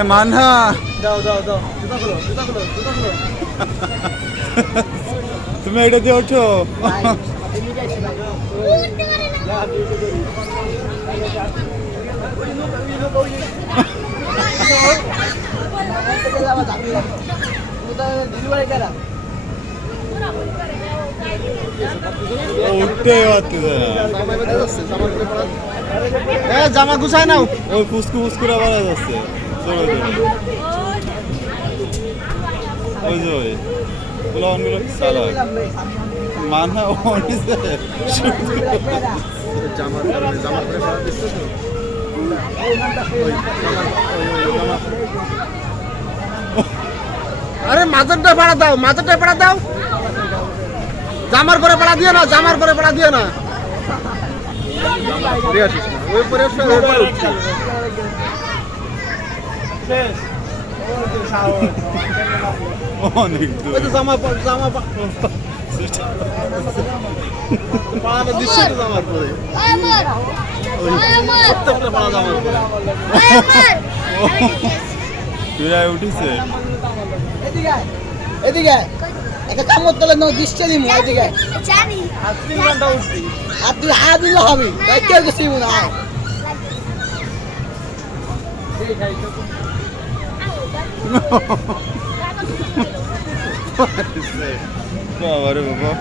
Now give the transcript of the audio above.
এ মানহা দাও দাও দাও জুতা খুলো জুতা খুলো জুতা খুলো তুমি এটা দিয়ে ওঠো উঠতে জামা গুছায় নাও ওই ফুসকু ফুসকুরা বাড়া যাচ্ছে ওই যে ওই পোলাওয়ানগুলো চালাক মানা অনিছে জামার জামার করে ভাড়া দিচ্ছ তো আরে মাজারটা ভাড়া দাও মাজারটা ভাড়া দাও জামার পরে ভাড়া দিও না জামার পরে ভাড়া দিও না ওই পরে উঠছি অনেক দূর জামা জামা পাড়াটা দিচ্ছে তো জামার পরে প্রত্যেকটা পাড়া জামার পরে চূড়ায় উঠেছে এদিকে একটা কামড় তলে ন দৃষ্টি দিমু এদিকে জানি আর 3 ঘন্টা উঠছি আর তুই হাত দিলে হবে তাই কেউ কিছু না বাবা রে বাবা